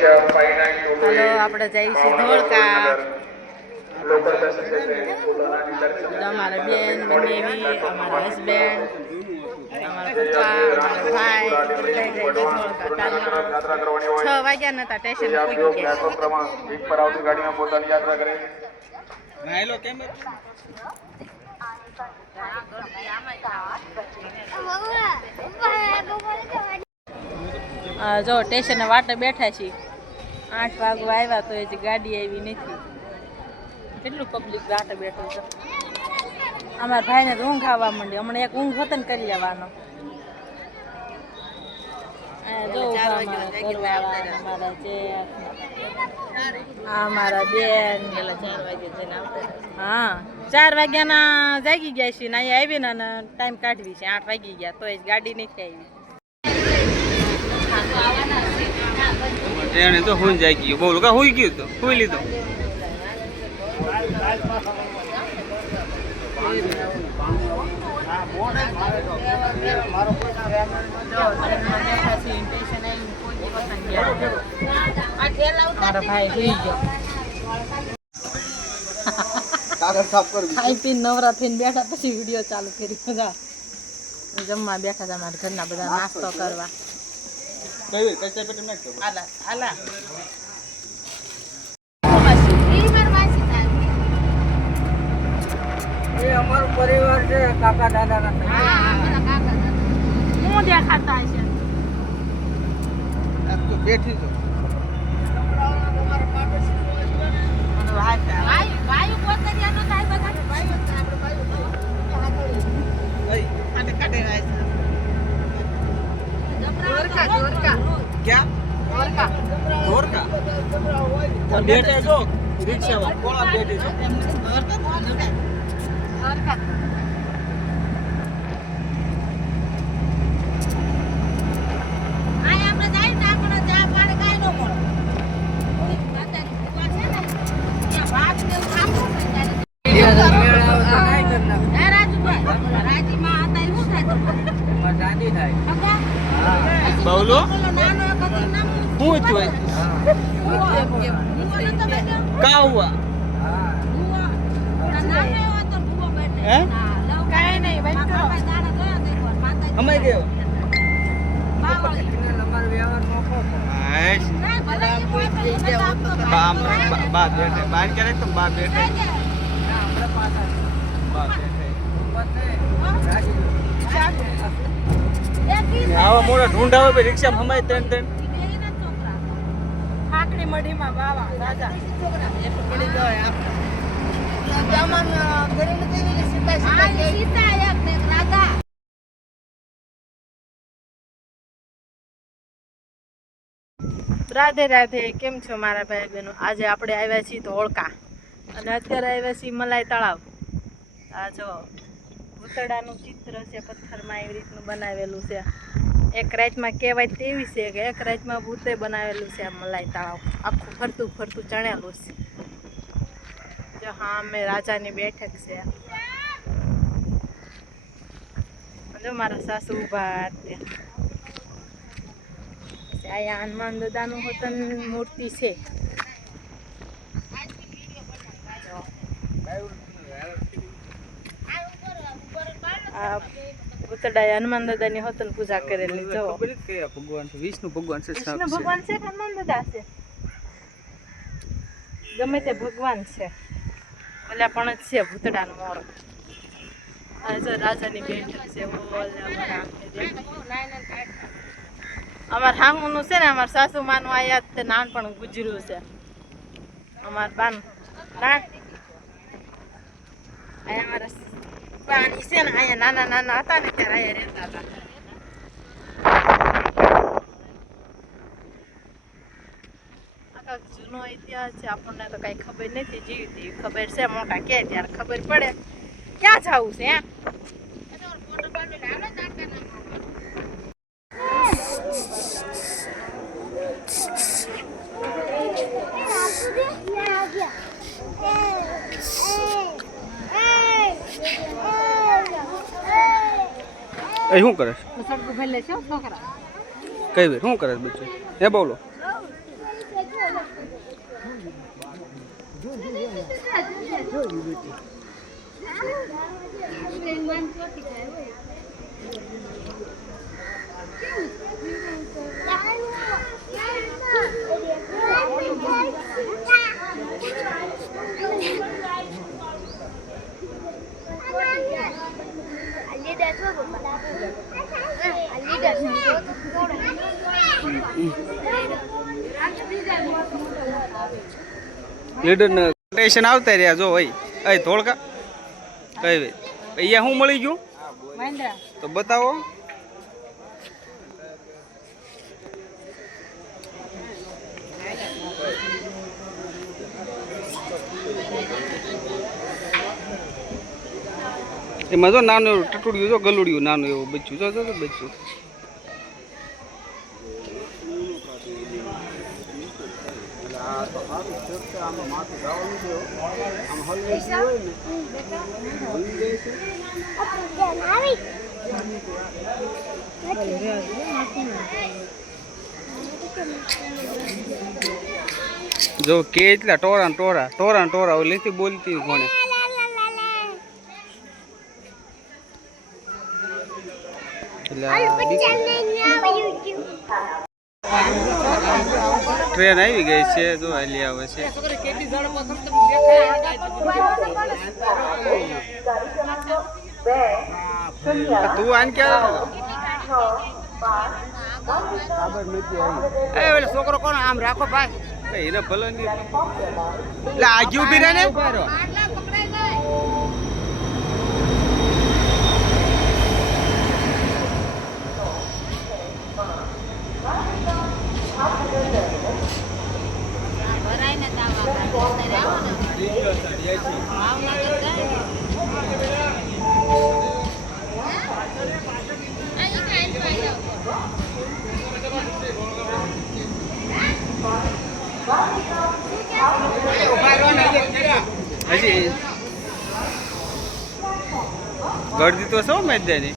હાલો આપણે જઈએ છીએ ધોળકા. અમારા બેન બનેવી, અમારા હસબેન્ડ, અમારા પપ્પા, અમારા ભાઈ બધા જઈએ ધોળકા. 6 વાગ્યા નતા સ્ટેશન પહોંચી ગયા. જો સ્ટેશન વાટે બેઠા છીએ. 8 વાગવા આવ્યા તો હજી ગાડી આવી નથી. કેટલું પબ્લિક વાટે બેઠું છે. અમારા ભાઈને તો ઊંઘ આવવા માંડી. હમણાં એક ઊંઘ વતન કરી લેવાનો. અમારા બેન 4 વાગ્યાના જાગી ગયા છે ને અહીંયા આવીને ટાઈમ કાઢવી છે. 8 વાગી ગયા તો ગાડી નથી આવી. ટ્રેન તો હુઈ જાય ગયું. બોલો કા હુઈ ગયું તો હુઈ લીધો. ભાઈ સુઈ ગયો. ખાઈ પીને નવરા થઈને બેઠા પછી વિડીયો ચાલુ કરી. જમવા બેઠા હતા મારા ઘરના બધા નાસ્તો કરવા. અમારું પરિવાર છે. કાકા દાદા ના હું દેખાતા છે બેઠી છો. બેઠે છો રિક્ષામાં કોણ બેઠી છો? બોલો હું છું કા હુઆ હે કાઈ નહીં ભાઈ અમે ગયો બાપ બેઠે બાર કરે તો બાપ બેઠે આવા મોટા ઢૂંઢા હોય રિક્ષામાં હમાય ત્રણ આકડી મઢીમાં બાવા રાજા એટલું પડી જાય. રાધે રાધે. કેમ છો મારા ભાઈ બહેનો? આજે આપણે આવ્યા છીએ ધોળકા અને અત્યારે આવ્યા છીએ મલાઈ તળાવ. આ જો ભૂતડાનું ચિત્ર છે પથ્થરમાં એવી રીતનું બનાવેલું છે. એક રાતમાં કહેવાય તેવી છે કે એક રાતમાં ભૂતે બનાવેલું છે આ મલાઈ તળાવ. આખું ફરતું ફરતું ચણેલું છે. જો હા અમે રાજાની બેઠક છે. જો મારા સાસુ ઊભા અહીંયા હનુમાન દાદાનું હોતન મૂર્તિ છે. આ ભૂતડાએ હનુમાન દાદાની હોતન પૂજા કરેલી. જો ભગવાન છે વિષ્ણુ ભગવાન છે. વિષ્ણુ ભગવાન છે હનુમાન દાદા છે ગમે તે ભગવાન છે. ઓલા પણ જ છે ભૂતડાનો મોરો. જો રાજાની બેઠક છે. અમાર હામુનું છે ને અમારા સાસુ માનું આયા તે નાનપણ ગુજર્યું છે. અમારા બાનું અહીંયા અમારા પાણી છે ને અહીંયા નાના નાના હતા ને ત્યારે અહીંયા રહેતા હતા. આખા જૂનો ઇતિહાસ છે. આપણને તો કઈ ખબર નથી. જીવતી ખબર છે. મોટા કે ત્યારે ખબર પડે ક્યાં જવું છે. એ શું કરે છે? સડકું ભલે છે છોકરા. કઈ વાર શું કરે છે બચ્ચો? હે બોલો લીડર ને સ્ટેશન આવતા રહ્યા જો ભાઈ અહીં ધોળકા કઈ ભાઈ અહીંયા શું મળી ગયું તો બતાવો. એમાં જો નાનું એવું ટટુડિયું જો ગલુડિયું નાનું એવું બચ્ચું જો જો બચ્ચું. જો કે એટલા ટોરા ટોરા ટોરા ટોરા લેતી બોલતી કોને ટ્રેન આવી ગઈ છે જો હાલી આવે છે. તું આને ક્યારે છોકરો કોણ આમ રાખો ભાઈ એને ભલે નહીં એટલે આજી ઉભી રહે ને હજી ગળદી તો સૌ મેચ દે ની